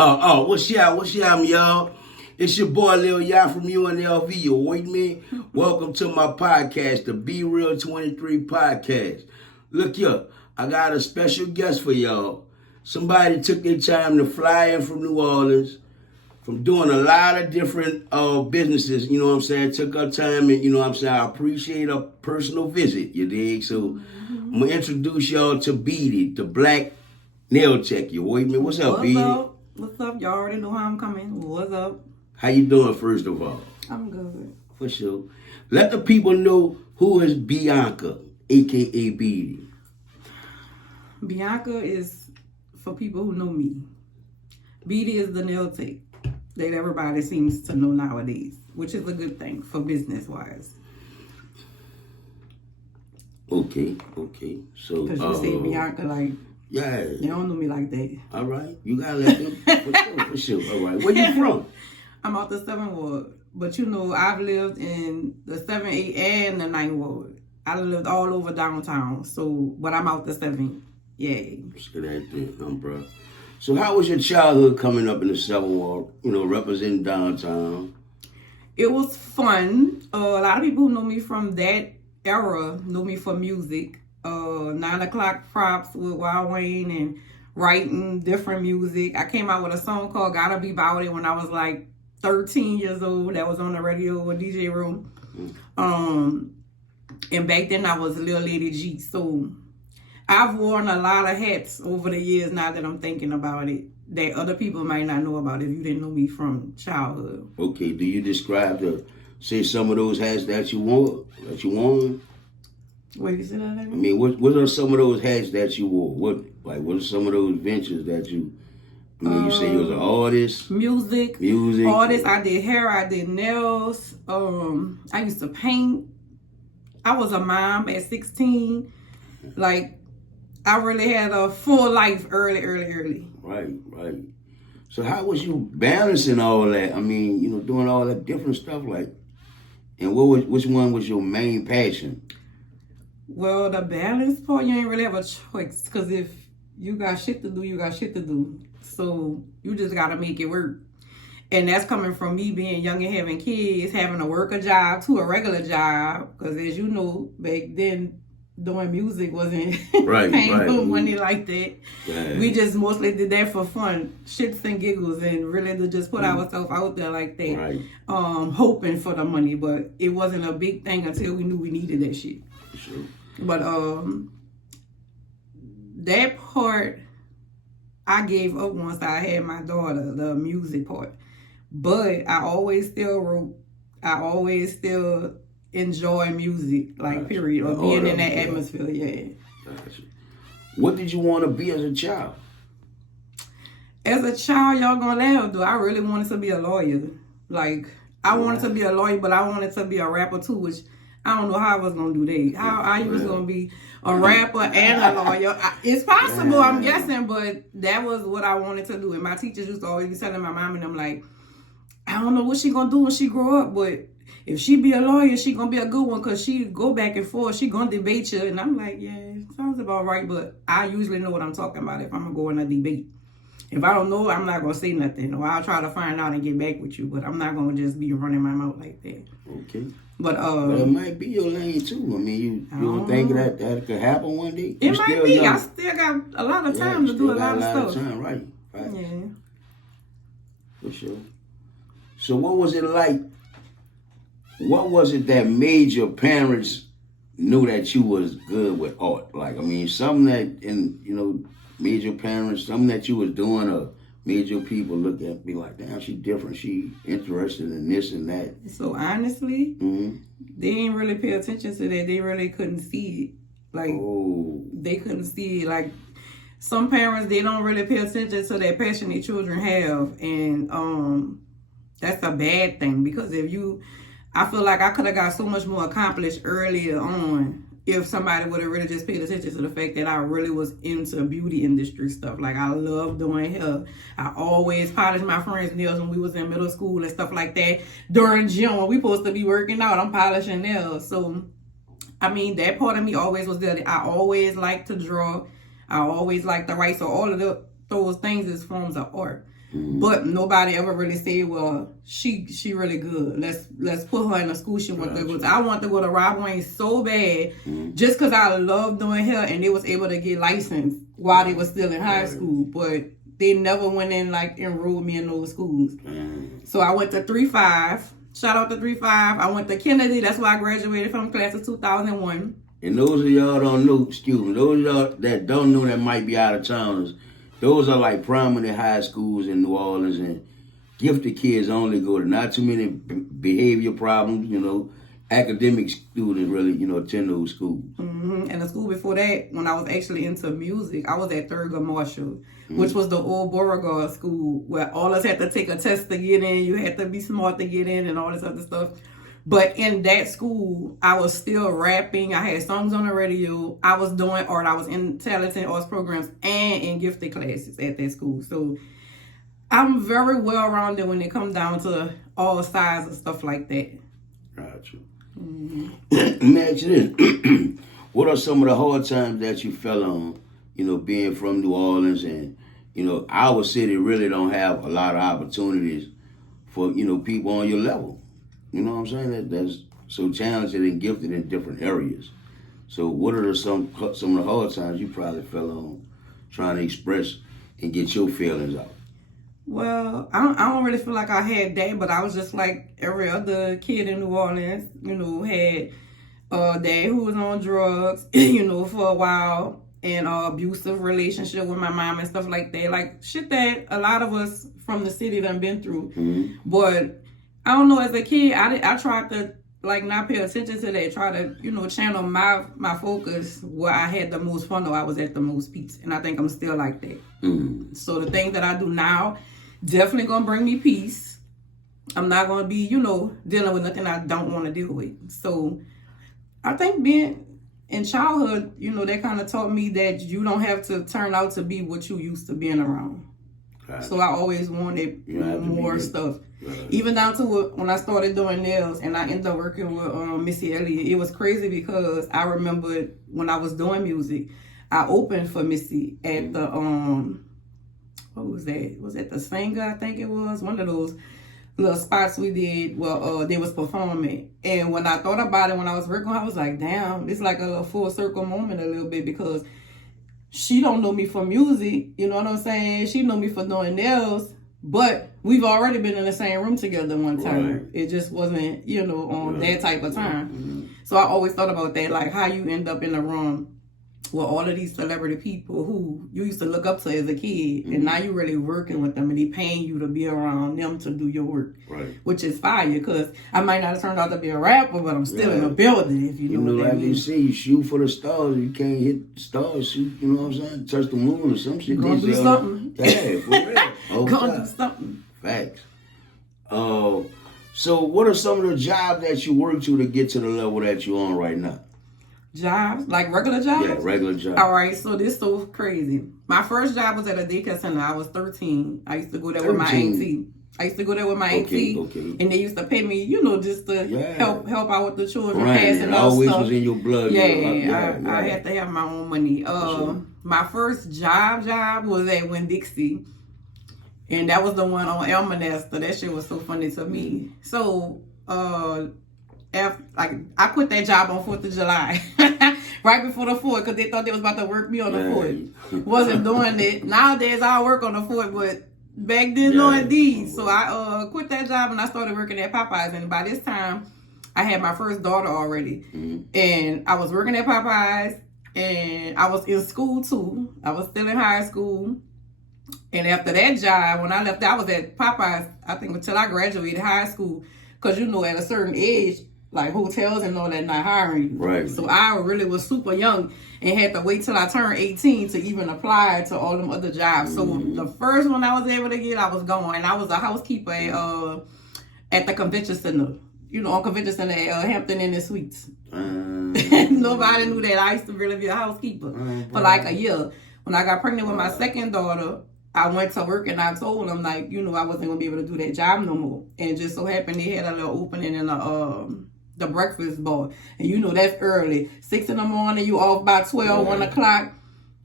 What's up, y'all? It's your boy Lil Yah from UNLV, you with me? Welcome to my podcast, the Be Real 23 podcast. Look here, I got a special guest for y'all. Somebody took their time to fly in from New Orleans, from doing a lot of different businesses, you know what I'm saying? Took her time and, you know what I'm saying? I appreciate a personal visit, you dig? So I'm going to introduce y'all to Beedy, the black nail tech, you with me? What's up, Beedy? What's up? Y'all already know how I'm coming. What's up? How you doing, first of all? I'm good. For sure. Let the people know who is Bianca, a.k.a. Beedy. Bianca is for people who know me. Beedy is the nail tech that everybody seems to know nowadays, which is a good thing for business-wise. Okay. So, because you say Bianca like... Yeah. They don't know me like that. All right. You got to let them. For sure. All right. Where you from? I'm out the 7th Ward. But you know, I've lived in the 7th, 8th, and the 9th Ward. I lived all over downtown. But I'm out the 7th. Yay. So that thing, bro. So how was your childhood coming up in the 7th Ward, you know, representing downtown? It was fun. A lot of people who know me from that era know me for music. 9 o'clock props with Wild Wayne and writing different music. I came out with a song called Gotta Be Bout It when I was like 13 years old. That was on the radio with DJ Room. And back then I was Lil Lady G. So I've worn a lot of hats over the years now that I'm thinking about it, that other people might not know about if you didn't know me from childhood. Okay, do you describe say some of those hats that you wore? Wait, you said that again? I mean, what are some of those hats that you wore? What are some of those ventures that you... I mean, you say you was an artist. Music. Artist. I did hair. I did nails. I used to paint. I was a mom at 16. Like, I really had a full life early. Right. So how was you balancing all that? I mean, you know, doing all that different stuff like... And which one was your main passion? Well, the balance part, you ain't really have a choice. Because if you got shit to do, you got shit to do. So you just got to make it work. And that's coming from me being young and having kids, having to work a job to a regular job. Because as you know, back then, doing music wasn't paying no money like that. Right. We just mostly did that for fun, shits and giggles, and really to just put ourselves out there like that. Right. Hoping for the money. But it wasn't a big thing until we knew we needed that shit. Sure. But that part I gave up once I had my daughter, the music part. But I always still wrote. I always still enjoy music, like period, or being in that atmosphere. Yeah. Gotcha. What did you want to be as a child? As a child, y'all gonna laugh though. I really wanted to be a lawyer. Like I wanted to be a lawyer, but I wanted to be a rapper too, which I don't know how I was going to do that. How I was going to be a rapper and a lawyer. It's possible, I'm guessing, but that was what I wanted to do. And my teachers used to always be telling my mom and them, like, I don't know what she going to do when she grow up, but if she be a lawyer, she going to be a good one because she go back and forth. She going to debate you. And I'm like, yeah, sounds about right, but I usually know what I'm talking about if I'm going to go in a debate. If I don't know, I'm not going to say nothing. Or I'll try to find out and get back with you, but I'm not going to just be running my mouth like that. Okay. But it might be your lane too. I mean, you don't think that could happen one day? It might be. I still got a lot of time to do a lot of stuff. Right. Yeah. For sure. So what was it like? What was it that made your parents knew that you was good with art? Like, I mean, something that, made your parents, something that you was doing or made your people look at me like, damn, she different. She interested in this and that. So honestly, they didn't really pay attention to that. They really couldn't see it. Like, they couldn't see it. Like, some parents, they don't really pay attention to that passion their children have. And that's a bad thing. Because I feel like I could have got so much more accomplished earlier on if somebody would have really just paid attention to the fact that I really was into beauty industry stuff. Like, I love doing hair. I always polished my friends' nails when we was in middle school and stuff like that. During gym, when we supposed to be working out, I'm polishing nails. So, I mean, that part of me always was there. I always liked to draw. I always liked to write. So, all of those things is forms of art. But nobody ever really said, well, she really good. Let's put her in the school she wants to go to. I want to go to Rob Wayne so bad, just because I love doing hair, and they was able to get licensed while they was still in high school. But they never went in, like, enrolled me in those schools. So I went to 3-5. Shout out to 3-5. I went to Kennedy. That's where I graduated from, class of 2001. And those of y'all don't know, excuse me, those of y'all that don't know that might be out of towners, those are like prominent high schools in New Orleans, and gifted kids only go to. Not too many behavior problems, you know. Academic students really, you know, attend those schools. And the school before that, when I was actually into music, I was at Thurgood Marshall, which was the old Beauregard school, where all us had to take a test to get in. You had to be smart to get in and all this other stuff. But in that school, I was still rapping. I had songs on the radio. I was doing art. I was in talented arts programs and in gifted classes at that school. So I'm very well-rounded when it comes down to all sides and stuff like that. Gotcha. Let me ask you this. What are some of the hard times that you fell on, you know, being from New Orleans? And, you know, our city really don't have a lot of opportunities for, you know, people on your level. You know what I'm saying? That's so talented and gifted in different areas. So what are some of the hard times you probably fell on trying to express and get your feelings out? Well, I don't really feel like I had that, but I was just like every other kid in New Orleans, you know, had a dad who was on drugs, you know, for a while, and abusive relationship with my mom and stuff like that. Like, shit that a lot of us from the city done been through. But I don't know, as a kid, I tried to, like, not pay attention to that, try to, you know, channel my focus where I had the most fun or I was at the most peace. And I think I'm still like that. So the things that I do now definitely gonna bring me peace. I'm not gonna be, you know, dealing with nothing I don't want to deal with. So I think being in childhood, you know, that kind of taught me that you don't have to turn out to be what you used to being around. Gotcha. So I always wanted more stuff. Right. Even down to when I started doing nails and I ended up working with Missy Elliott. It was crazy because I remember when I was doing music, I opened for Missy at the what was that? Was it the Singer? I think it was one of those little spots we did where they was performing. And when I thought about it, when I was working, I was like, damn, it's like a little full circle moment a little bit, because she don't know me for music, you know what I'm saying? She know me for doing nails, but we've already been in the same room together one time. Right. It just wasn't, you know, on that type of time. So I always thought about that, like how you end up in a room with all of these celebrity people who you used to look up to as a kid, and now you're really working with them, and they paying you to be around them to do your work, which is fire, because I might not have turned out to be a rapper, but I'm still in a building, if you know what I mean. You say, you shoot for the stars, you can't hit the stars, shoot, you know what I'm saying, touch the moon or some shit. Gonna do something. Yeah, for real. Gonna do something. Facts. So what are some of the jobs that you work to get to the level that you're on right now? Jobs? Like regular jobs? Yeah, regular jobs. All right, so this is so crazy. My first job was at a daycare center. I was 13. I used to go there with my auntie. And they used to pay me, you know, just to help out with the children. Passing out always stuff. Was in your blood. I had to have my own money. My first job was at Winn-Dixie. And that was the one on Elmanester. That shit was so funny to me. So, I quit that job on 4th of July, right before the 4th, because they thought they was about to work me on the 4th. Wasn't doing it. Nowadays I work on the 4th, but back then, no indeed. So I quit that job and I started working at Popeyes. And by this time, I had my first daughter already. And I was working at Popeyes, and I was in school too. I was still in high school. And after that job, when I left, I was at Popeyes, I think, until I graduated high school. Because, you know, at a certain age, like hotels and all that not hiring you. Right. So I really was super young and had to wait till I turned 18 to even apply to all them other jobs. So the first one I was able to get, I was going. And I was a housekeeper at the convention center. You know, on convention center at Hampton Inn and Suites. Nobody knew that. I used to really be a housekeeper for like a year. When I got pregnant with my second daughter, I went to work and I told them, like, you know, I wasn't going to be able to do that job no more. And just so happened they had a little opening in the breakfast bar. And you know, that's early. 6 in the morning, you off by 12, 1 o'clock.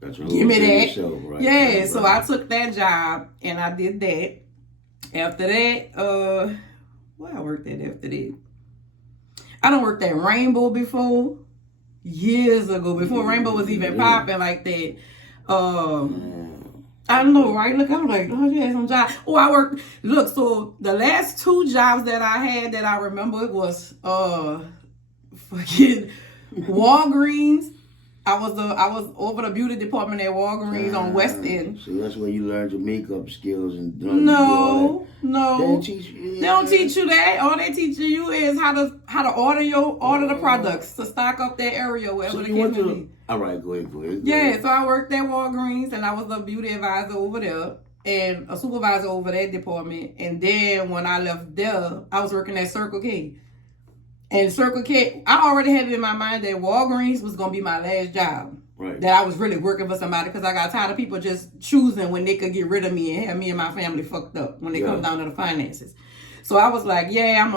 Give me that. Yourself, right? Yeah, right, so I took that job and I did that. After that, where I worked at after that? I done worked at Rainbow before, years ago, before Rainbow was even popping like that. I don't know, right? Look, I'm like, oh, you had some job. Oh, I worked. Look, so the last 2 jobs that I had that I remember, it was fucking Walgreens. I was over the beauty department at Walgreens on West End. So that's where you learned your makeup skills and no. They don't teach you. They don't teach you that. All they teach you is how to order the products to stock up that area wherever the case may be. All right, go ahead. Yeah, so I worked at Walgreens and I was a beauty advisor over there and a supervisor over that department. And then when I left there, I was working at Circle K. And Circle K, I already had it in my mind that Walgreens was going to be my last job. Right. That I was really working for somebody because I got tired of people just choosing when they could get rid of me and have me and my family fucked up when it comes down to the finances. So I was like, yeah, I'm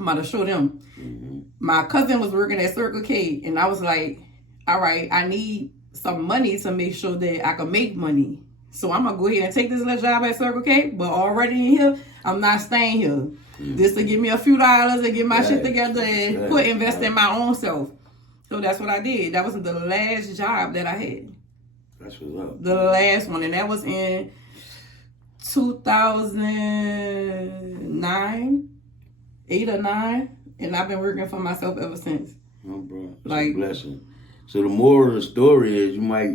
about to show them. Mm-hmm. My cousin was working at Circle K and I was like, all right, I need some money to make sure that I can make money. So I'm going to go ahead and take this little job at Circle K, but already in here, I'm not staying here. Mm-hmm. Just to give me a few dollars and get my shit together and invest in my own self. So that's what I did. That was the last job that I had. That's what's up. The last one. And that was in 2009, 8 or 9. And I've been working for myself ever since. Oh, bro. It's like, a blessing. So the moral of the story is you might,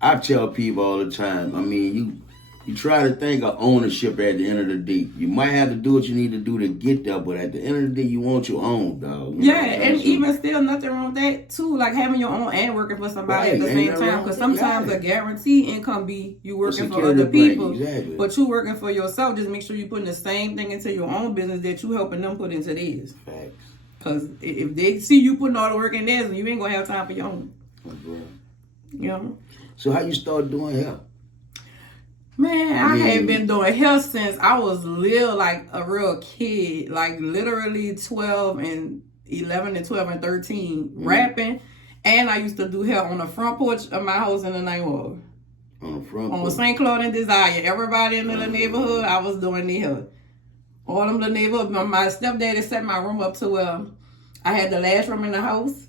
I tell people all the time, I mean, you try to think of ownership at the end of the day. You might have to do what you need to do to get there, but at the end of the day, you want your own, dog. And even still, nothing wrong with that, too. Like having your own and working for somebody at the same time. Because sometimes a guaranteed income be you working for other people. Exactly. But you working for yourself, just make sure you putting the same thing into your own business that you helping them put into theirs. Facts. Because if they see you putting all the work in theirs, you ain't going to have time for your own. Oh, bro. You know? So how you start doing hair? Man, I had been doing hair since I was little, like a real kid, like literally 12 and 11 and 12 and 13, rapping. And I used to do hair on the front porch of my house in the night wall. On the front porch? On St. Claude and Desire. Everybody in the neighborhood, I was doing their hair. All them the neighborhood. My stepdaddy set my room up to where I had the last room in the house.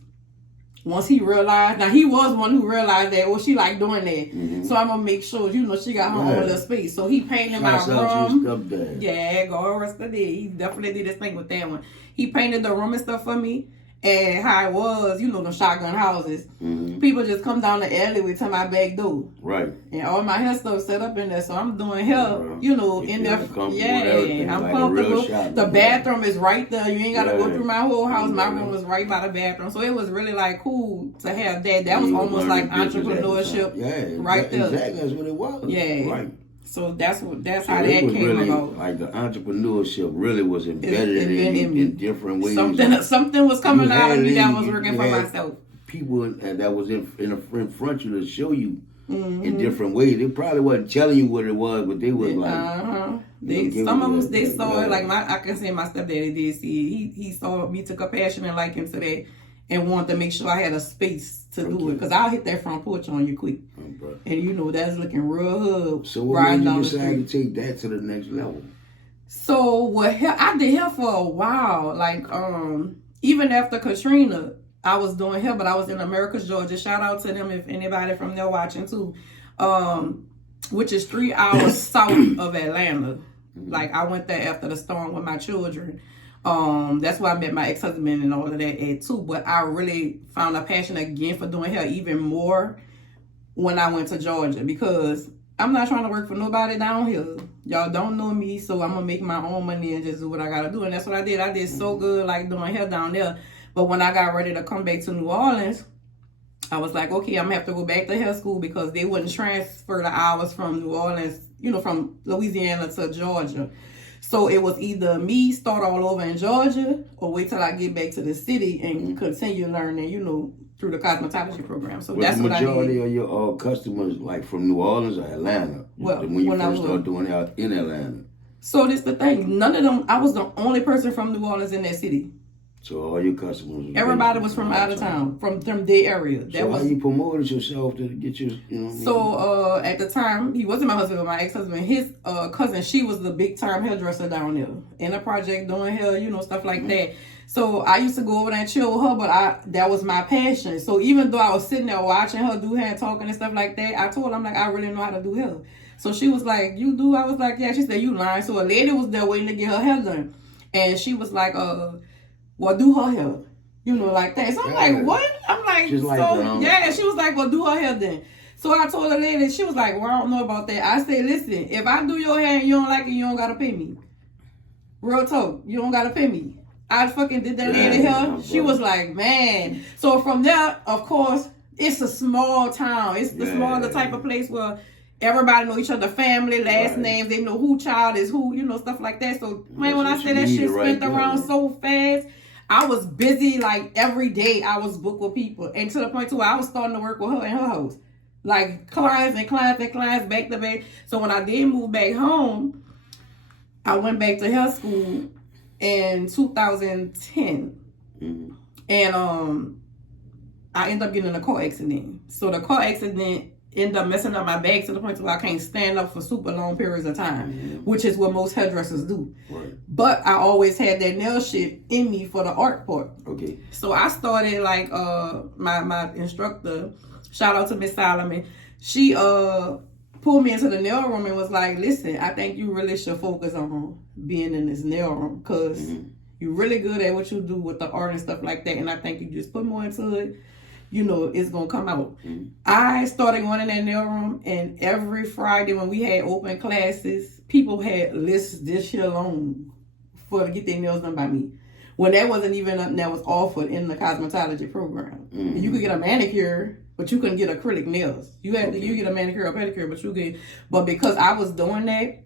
Once he realized, now he was one who realized that, she like doing that. Mm-hmm. So I'm going to make sure, she got her own little space. So he painted my room. Yeah, God rest the day. He definitely did his thing with that one. He painted the room and stuff for me. And how it was, them shotgun houses. Mm-hmm. People just come down the alleyway to my back door. Right. And all my hair stuff set up in there. So I'm doing hair, in there. Yeah, I'm comfortable. The bathroom is right there. You ain't got to go through my whole house. My room was right by the bathroom. So it was really like cool to have that. That was almost like entrepreneurship right there. Exactly. That's what it was. Yeah. Right. So that's how that came about. Like the entrepreneurship really was embedded in different ways. Something was coming out of me that was working for myself. People that was in front of you to show you in different ways. They probably wasn't telling you what it was, but they was like. Some of them they saw it. Like I can say my stepdaddy did see it. He saw me, took a passion and liking to that, and wanted to make sure I had a space to do it. Because I'll hit that front porch on you quick. And that's looking real hood. So what made you decide to take that to the next level? So I did hair for a while. Like even after Katrina, I was doing hair, but I was in Americus, Georgia. Shout out to them if anybody from there watching too. Which is 3 hours south of Atlanta. Like I went there after the storm with my children. That's where I met my ex-husband and all of that at too. But I really found a passion again for doing hair even more when I went to Georgia, because I'm not trying to work for nobody down here. Y'all don't know me, so I'm gonna make my own money and just do what I gotta do. And that's what I did. I did so good like doing hair down there. But when I got ready to come back to New Orleans, I was like, okay, I'm gonna have to go back to hair school because they wouldn't transfer the hours from New Orleans, from Louisiana to Georgia. So it was either me start all over in Georgia or wait till I get back to the city and continue learning, through the cosmetology program. So that's what I did. The majority of your customers like from New Orleans or Atlanta? When you first started doing it in Atlanta? So this the thing. None of them, I was the only person from New Orleans in that city. So all your customers. Everybody was from out of town, from their area. So how you promoted yourself to get your, you know what I mean? So at the time, he wasn't my husband, but my ex-husband. His cousin, she was the big time hairdresser down there in the project doing hair, you know, stuff like that. So I used to go over there and chill with her, but that was my passion. So even though I was sitting there watching her do hair and talking and stuff like that, I told her, I'm like, I really know how to do hair. So she was like, you do? I was like, yeah. She said, you lying. So a lady was there waiting to get her hair done. And she was like, well, do her hair. You know, like that. So I'm like, what? I'm like, yeah. She was like, well, do her hair then. So I told the lady, she was like, well, I don't know about that. I said, listen, if I do your hair and you don't like it, you don't got to pay me. Real talk. You don't got to pay me. I fucking did that lady hair. She was like, man. So from there, of course, it's a small town. It's the smaller type of place where everybody know each other, family, last names. They know who child is who, you know, stuff like that. So, man, when I say that shit spent around so fast, I was busy like every day. I was booked with people. And to the point to where I was starting to work with her in her house. Like clients and clients and clients back to back. So when I did move back home, I went back to hair school in 2010. Mm-hmm. And I ended up getting in a car accident. So the car accident ended up messing up my back to the point where I can't stand up for super long periods of time, which is what most hairdressers do. Right. But I always had that nail shit in me for the art part. Okay. So I started like my instructor, shout out to Miss Solomon, she pulled me into the nail room and was like, listen, I think you really should focus on being in this nail room because you're really good at what you do with the art and stuff like that, and I think you just put more into it, you know, it's gonna come out. I started going in that nail room, and every Friday when we had open classes, people had lists this year long to get their nails done by me. When that wasn't even nothing that was offered in the cosmetology program. You could get a manicure, but you couldn't get acrylic nails. You had to, you get a manicure or pedicure, but because I was doing that,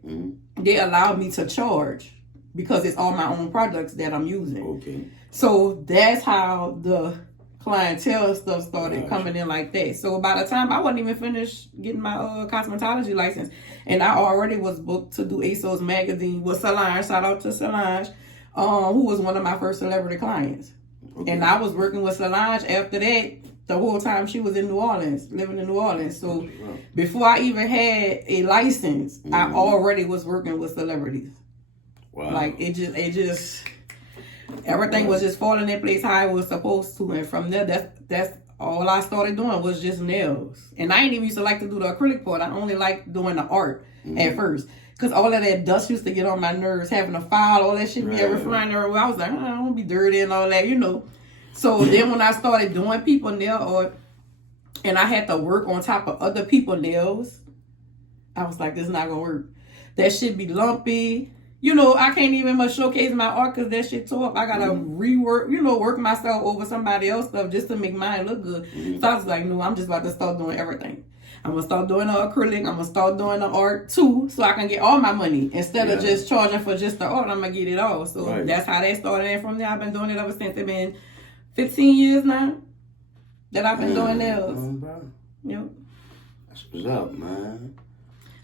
they allowed me to charge because it's all my own products that I'm using. Okay. So that's how the clientele stuff started coming in like that. So by the time I wasn't even finished getting my cosmetology license, and I already was booked to do ASOS magazine with Solange. Shout out to Solange, who was one of my first celebrity clients. Okay. And I was working with Solange after that the whole time she was in New Orleans, living in New Orleans. So before I even had a license, I already was working with celebrities. Wow. Like it just everything was just falling in place how it was supposed to. And from there, that's all I started doing was just nails. And I ain't even used to like to do the acrylic part. I only liked doing the art at first. Because all of that dust used to get on my nerves, having to file, all that shit be ever flying everywhere. I was like, I don't want to be dirty and all that, you know. So then when I started doing people nail art, and I had to work on top of other people's nails, I was like, this is not going to work. That shit be lumpy. You know, I can't even much showcase my art because that shit tore up. I got to rework, you know, work myself over somebody else's stuff just to make mine look good. So I was like, no, I'm just about to start doing everything. I'm going to start doing the acrylic. I'm going to start doing the art too so I can get all my money. Instead of just charging for just the art, I'm going to get it all. So that's how that started. And from there, I've been doing it ever since. It's been 15 years now that I've been doing nails. Yep. That's what's up, man.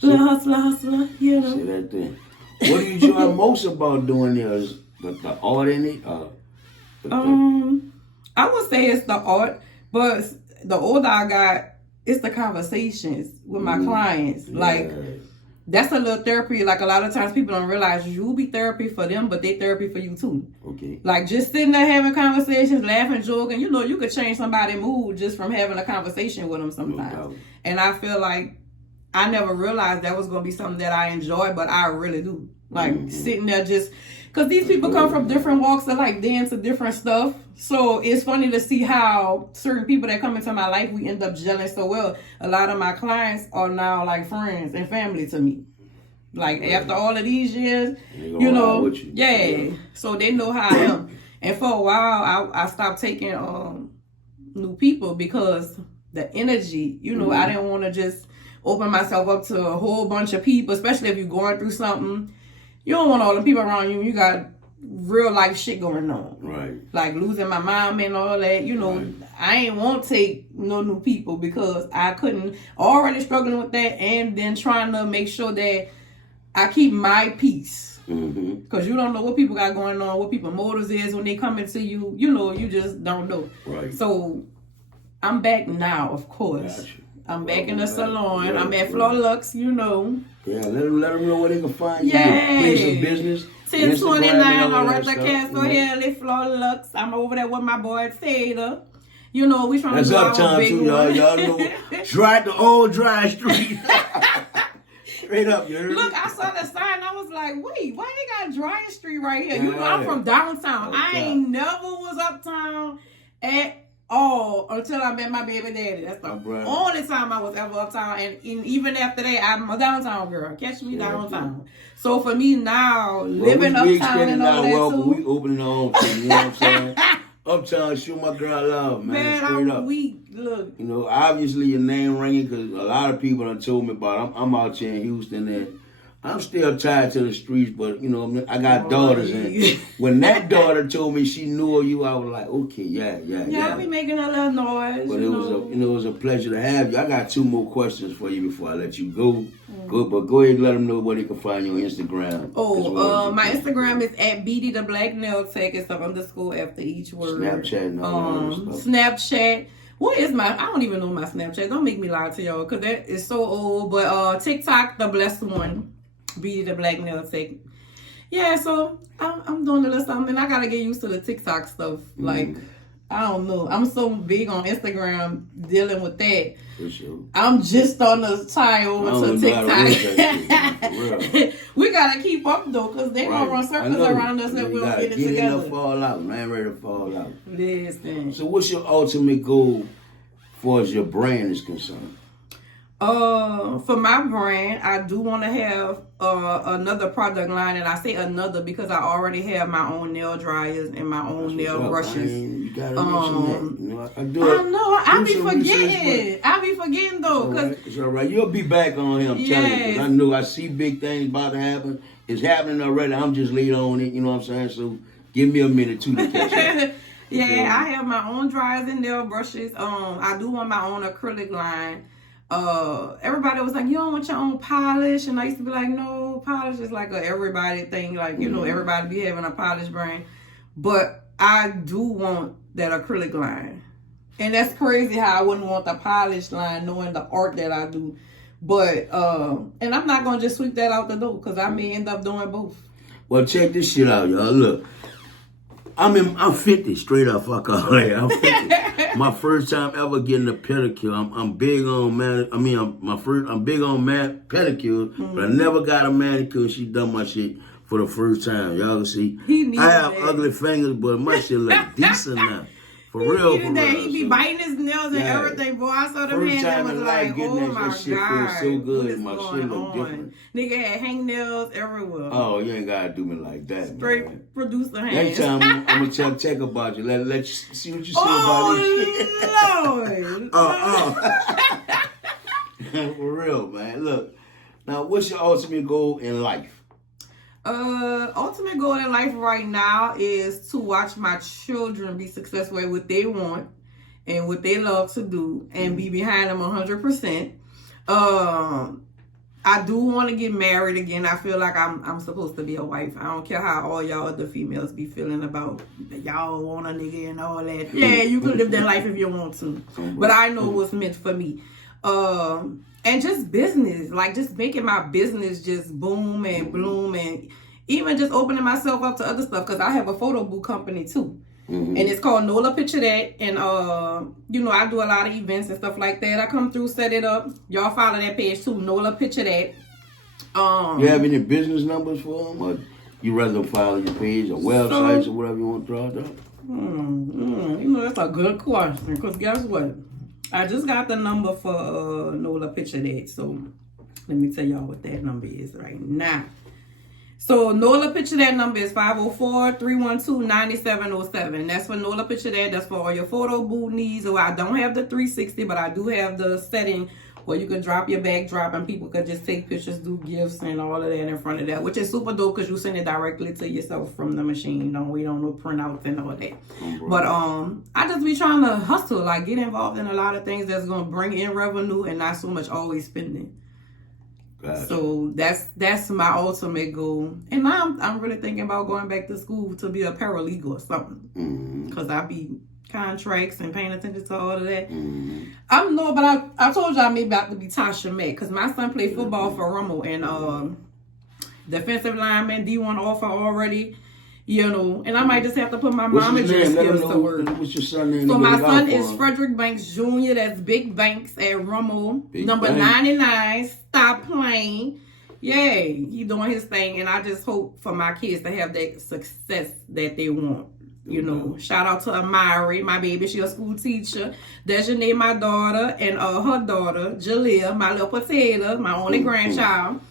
Little hustler, you know. See that thing. What do you enjoy most about doing nails? The art in it? I would say it's the art, but the older I got, it's the conversations with my clients. Like, that's a little therapy. Like, a lot of times people don't realize you'll be therapy for them, but they therapy for you too. Okay. Like, just sitting there having conversations, laughing, joking, you know, you could change somebody's mood just from having a conversation with them sometimes. No. And I feel like I never realized that was going to be something that I enjoy, but I really do. Like, sitting there just... Because these people come from different walks of life, they into different stuff. So it's funny to see how certain people that come into my life, we end up gelling so well. A lot of my clients are now like friends and family to me. Like after all of these years, you know, so they know how I am. And for a while, I stopped taking new people because the energy, you know, I didn't want to just open myself up to a whole bunch of people, especially if you're going through something. You don't want all the people around you. You got real life shit going on. Right. Like losing my mom and all that. You know, I ain't want to take no new people because I couldn't, already struggling with that and then trying to make sure that I keep my peace. Because you don't know what people got going on, what people's motives is when they come into you. You know, you just don't know. Right. So I'm back now, of course. Gotcha. I'm back in the salon. Yeah, I'm at Flow Lux, you know. Yeah, let them know where they can find you. Yeah. Place of business. 1029 Aretha Castle Hill, Flow Lux. I'm over there with my boy Taylor. You know, we trying to do our big too, y'all. Y'all know. The old dry street. Straight up, you heard me? Look, I saw the sign. I was like, wait, why they got Dry Street right here? You know, I'm from downtown. I ain't never was uptown at all until I met my baby daddy. That's the only time I was ever uptown. And even after that, I'm a downtown girl. Catch me downtown. So for me now, living uptown and all that too. We opening our own thing, you know what I'm saying? Uptown, show my girl love, man. Straight up. Look. You know, obviously your name ringing because a lot of people done told me about it. I'm out here in Houston and I'm still tied to the streets, but you know, I got daughters, and when that daughter told me she knew of you, I was like, okay, yeah. I be making a little noise. But it was a pleasure to have you. I got 2 more questions for you before I let you go. But go ahead and let them know where they can find you on Instagram. My Instagram is at Beedy the Black Nail Tech. It's an underscore after each word. Snapchat and all that stuff. Snapchat. What is I don't even know my Snapchat. Don't make me lie to y'all because that is so old. But TikTok, the blessed one. Beedy the Black Nail Tech. Yeah, so I'm doing a little something. I gotta get used to the TikTok stuff. Like, I don't know. I'm so big on Instagram dealing with that. For sure. I'm just starting to tie over to TikTok. We gotta keep up though, because they gonna run circles around us if we don't get it together. Get in fall out. Man, ready to fall out. Listen. So what's your ultimate goal as far as your brand is concerned? For my brand, I do want to have another product line, and I say another because I already have my own nail dryers and my own nail brushes. You gotta mention that. You know, I be forgetting. I be forgetting though, cause it's all right. You'll be back on here. I'm telling you, 'cause I know I see big things about to happen. It's happening already. I'm just late on it. You know what I'm saying? So give me a minute too to catch up. Yeah, I have my own dryers and nail brushes. I do want my own acrylic line. Everybody was like, you don't want your own polish, and I used to be like, no, polish is like a everybody thing, like, you know, everybody be having a polish brand, but I do want that acrylic line, and that's crazy how I wouldn't want the polish line knowing the art that I do, but and I'm not gonna just sweep that out the door because I may end up doing both. Well, check this shit out, y'all. Look, I'm 50 straight up. Fuck all that. I'm 50. My first time ever getting a pedicure. I'm big on I'm big on pedicure, but I never got a manicure. She done my shit for the first time. Y'all can see. I have ugly fingers, but my shit look decent now. For real. He be biting his nails and everything, boy. I saw them hands and was like, oh my God. Shit feels so good. My shit look different. Nigga had hangnails everywhere. Oh, you ain't gotta do me like that. Straight man. Producer hands. Next time I'm gonna tech about you. Let you see what you say about this shit. Lord. For real, man. Look. Now, what's your ultimate goal in life? Ultimate goal in life right now is to watch my children be successful at what they want and what they love to do and be behind them 100%. I do want to get married again. I feel like I'm supposed to be a wife. I don't care how all y'all other females be feeling about y'all want a nigga and all that. Yeah, you can live that life if you want to. But I know what's meant for me. And just business, like just making my business just boom and bloom, and even just opening myself up to other stuff, because I have a photo booth company too. And it's called Nola Picture That, and you know, I do a lot of events and stuff like that. I come through, set it up. Y'all follow that page too, Nola Picture That. You have any business numbers for them, or you rather follow your page or websites or whatever you want to throw out there? You know, that's a good question, because guess what? I just got the number for Nola Picture That, so let me tell y'all what that number is right now. So Nola Picture That number is 504-312-9707. That's for Nola Picture That. That's for all your photo booth needs. So I don't have the 360, but I do have the setting where you can drop your backdrop and people could just take pictures, do gifts, and all of that in front of that, which is super dope because you send it directly to yourself from the machine. Don't wait on no printouts and all that. But I just be trying to hustle, like get involved in a lot of things that's gonna bring in revenue and not so much always spending. Gotcha. So that's my ultimate goal. And now I'm really thinking about going back to school to be a paralegal or something. Because I be contracts and paying attention to all of that. But I told you I may about to be Tasha Mack because my son played football for Rummel and defensive lineman, D1 offer already. And I might just have to put my manager skills to work. What's your son name? So my son is Frederick Banks Jr. That's Big Banks at Rummel. Number 99. Stop playing. Yeah, he doing his thing. And I just hope for my kids to have that success that they want. Shout out to Amari, my baby. She a school teacher. Dejanay, my daughter, and her daughter, Jalea, my little potato, my only grandchild.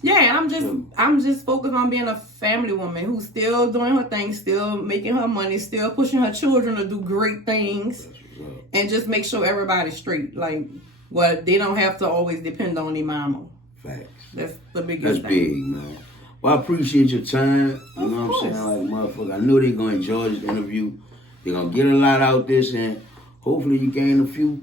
Yeah, and I'm just focused on being a family woman who's still doing her thing, still making her money, still pushing her children to do great things, and just make sure everybody's straight. They don't have to always depend on their mama. Facts. That's the biggest thing. That's big, man. Well, I appreciate your time. You know what I'm saying? Motherfucker, I know they're going to enjoy this interview. They're going to get a lot out this, and hopefully you gain a few,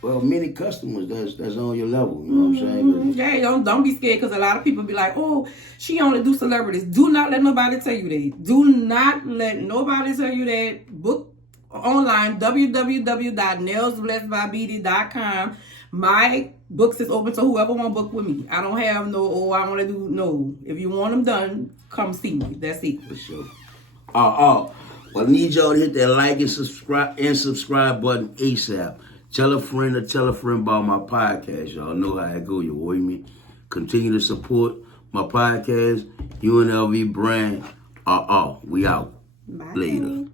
many customers that's on your level. You know what I'm saying? Yeah, don't be scared because a lot of people be like, oh, she only do celebrities. Do not let nobody tell you that. Do not let nobody tell you that. Book online, www.nailsblessedbybeedy.com. My books is open to whoever want to book with me. I don't have I want to do, no. If you want them done, come see me. That's it. For sure. Well, I need y'all to hit that like and subscribe button ASAP. Tell a friend about my podcast. Y'all know how it go. You hear me? Continue to support my podcast, UNLV brand. We out. Bye. Later.